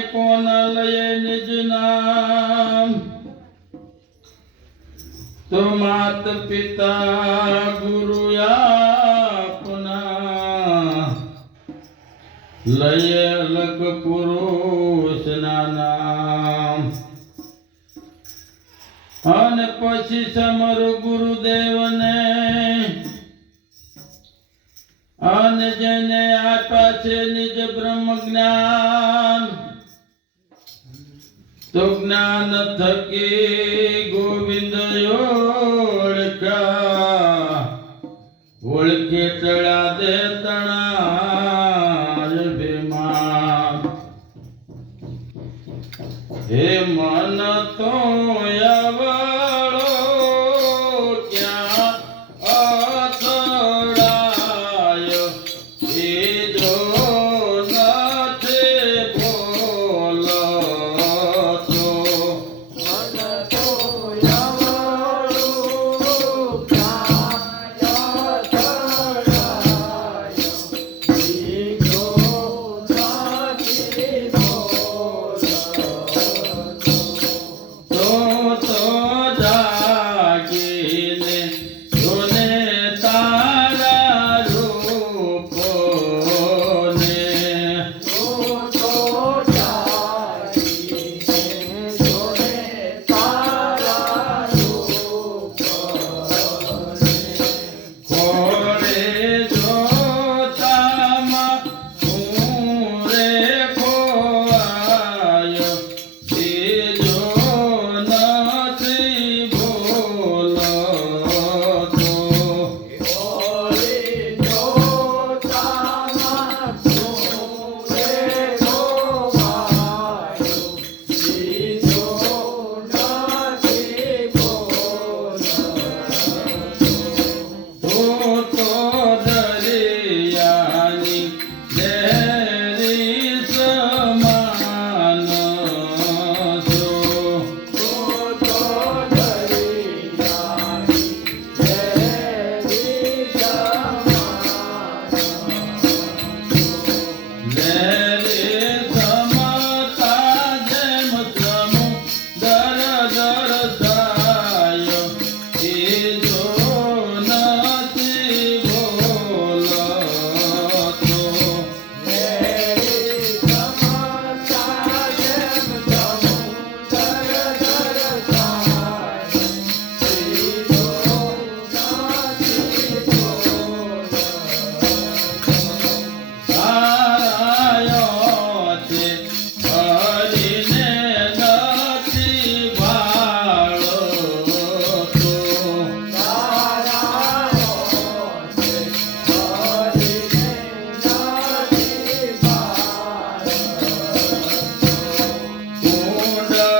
કોના લયે નિજ નામ. તો માત પિતા ગુરુ આપના. લયે અલગ પુરુષના નામ. અને પછી સમર ગુરુદેવને. અને જેને આપ્યા છે નિજ બ્રહ્મ જ્ઞાન તો જ્ઞાન થકી ગોવિંદ ઓળખા ઓળખે તળા દે તણા ભીમા હે મન તો આવા Nara Mundo.